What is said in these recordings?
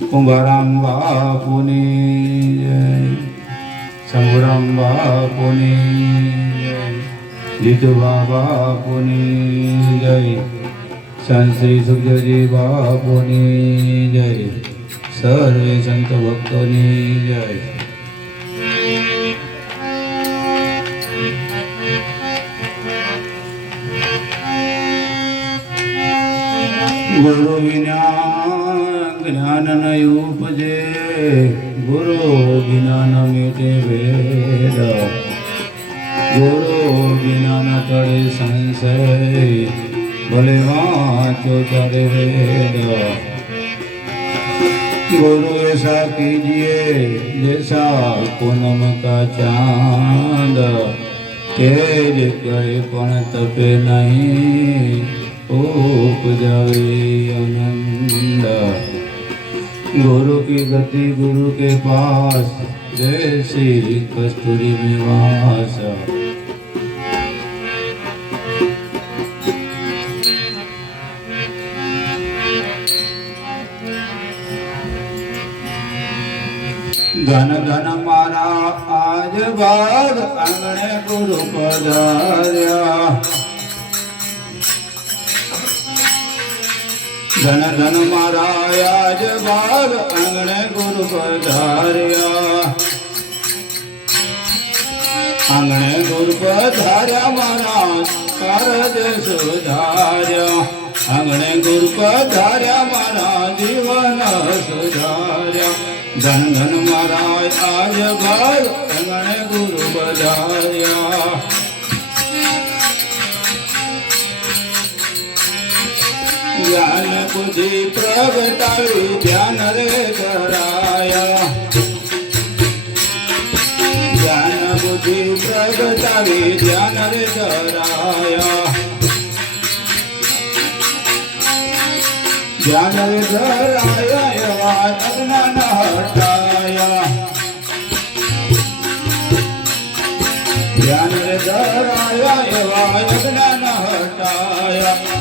કુંભારામ બાપુની જય શંભુરામ બાપુની જય જીતુબા બાપુની જય સંત શ્રી સુખદેવજી બાપુની જય સર્વે સંત ભક્તોની જય ગુરુ વિના ज्ञान न उपजे गुरु बिना न मिटे वेद गुरु बिना न करे संशय भले वाचो करे वेद गुरु ऐसा कीजिए, जैसा पूनम का चाँद। तेज करे पण तपे नहीं, उपजावे आनंद। गुरु की गति गुरु के पास, जय श्री कस्तूरी निवास वास धन मारा, आज बाद अंगने गुरु पधार्या। ધન ધન મારા જ બાદ અંગણે ગુરુ પધાર્યા. આંગણે ગુરુ પધાર્યા મારા કારજ સુધાર્યા. આંગણે ગુરુ પધાર્યા મારા જીવન સુધાર્યા. ધન ધન મહારાજ આજ બાદ અંગણે ગુરુ પધાર્યા. જ્ઞાન બુદ્ધિ પ્રગટાવી ધ્યાન રે કરાયા. જ્ઞાન બુદ્ધિ પ્રગટાવી ધ્યાન રે કરાયા. ધ્યાન રે એવા અજ્ઞાન હટાયા. ધ્યાન રે ધરાયા એવા અજ્ઞાન હટાયા.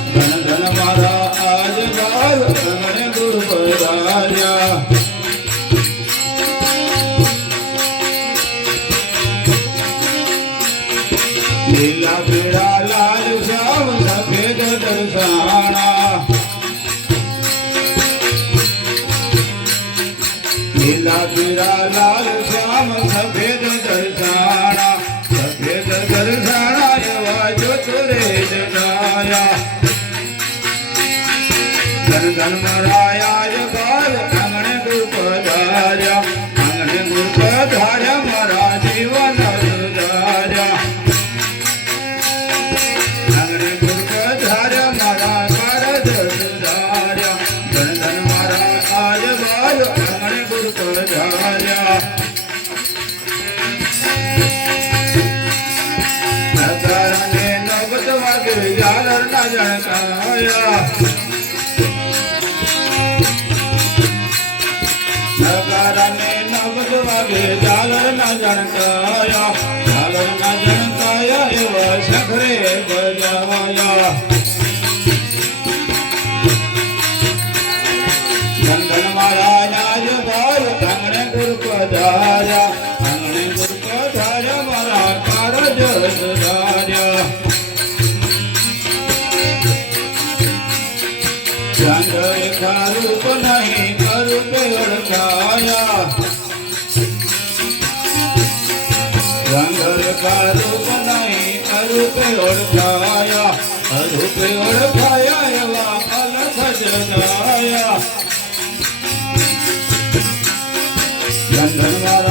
ધન મરાયા જ બાલ આંગણે ગુરુ પધાર્યા આંગણે ગુરુ પધાર્યા મારા જીવન સુધાર્યા આંગણે ગુરુ પધાર્યા મારા કારજ સુધાર્યા ધન ધન મારા આજ બાલ આંગણે ગુરુ પધાર્યા નગરને નવત વાગે ઝાલર ના જણકાયા વાગે ઝાલર ના જણકાયા ઝાલર ના જણકાયા એવા શખરે બજાવાયા. ચંદ્ર રેખા રૂપ નહીં કરૂપે ઓળખાયા અરૂપે ઓળખાયા એવા અલખ જગાયા ચંદન મારા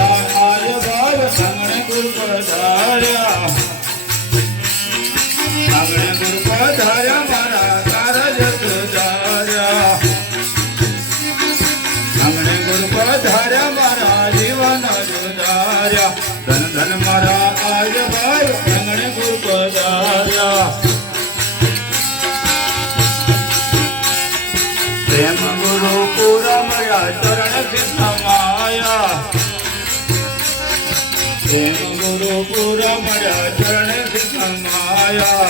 પ્રેમ ગુરુ પૂરા મળ્યા ચરણ સિદ્ધમાયા. માયા ચરણ સિદ્ધમાયા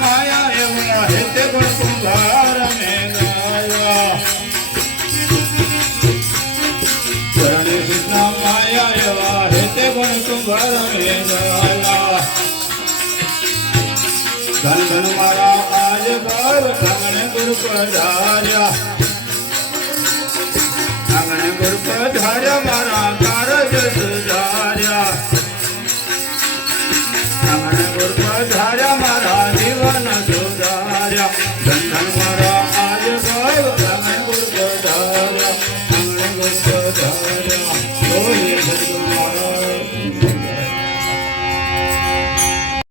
માયા એવા હેતે ગુણ ધન